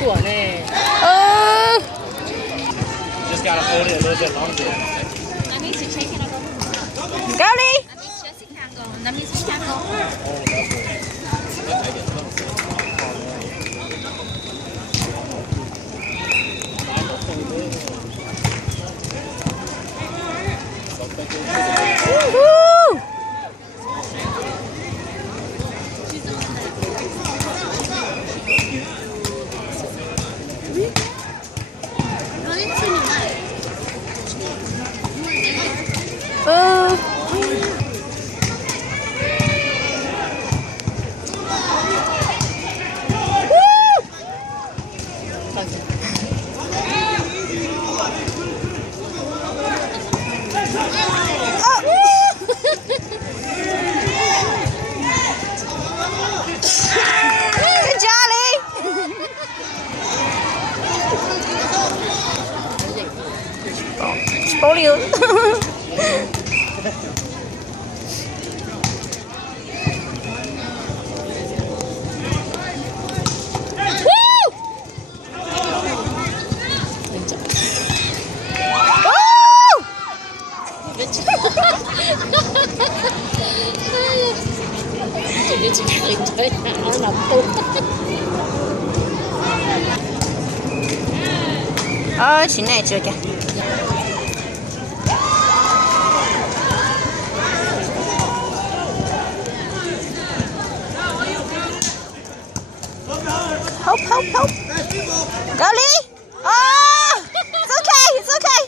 시원해. Just gotta hold it a little bit longer. Let me see chicken again. Golly. Let me just chicken go. Let me see chicken go. Woo! Polio. Dia cakap enjoy anak tu. Sini aja ke. Help, help, help. Golly. Oh, it's okay, it's okay.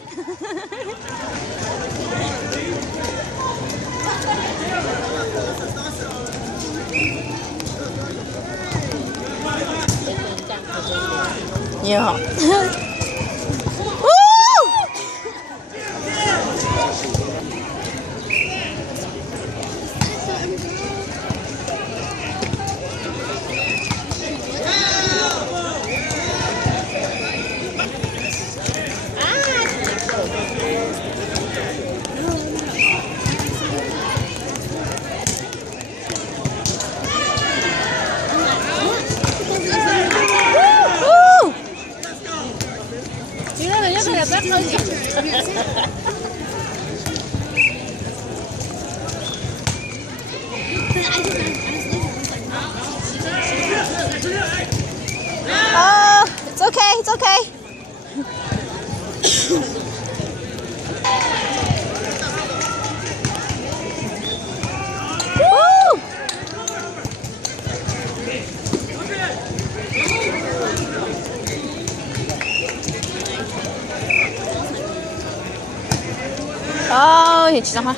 Yeah. Oh, it's okay, it's okay. Woo! Oh, 你知道吗？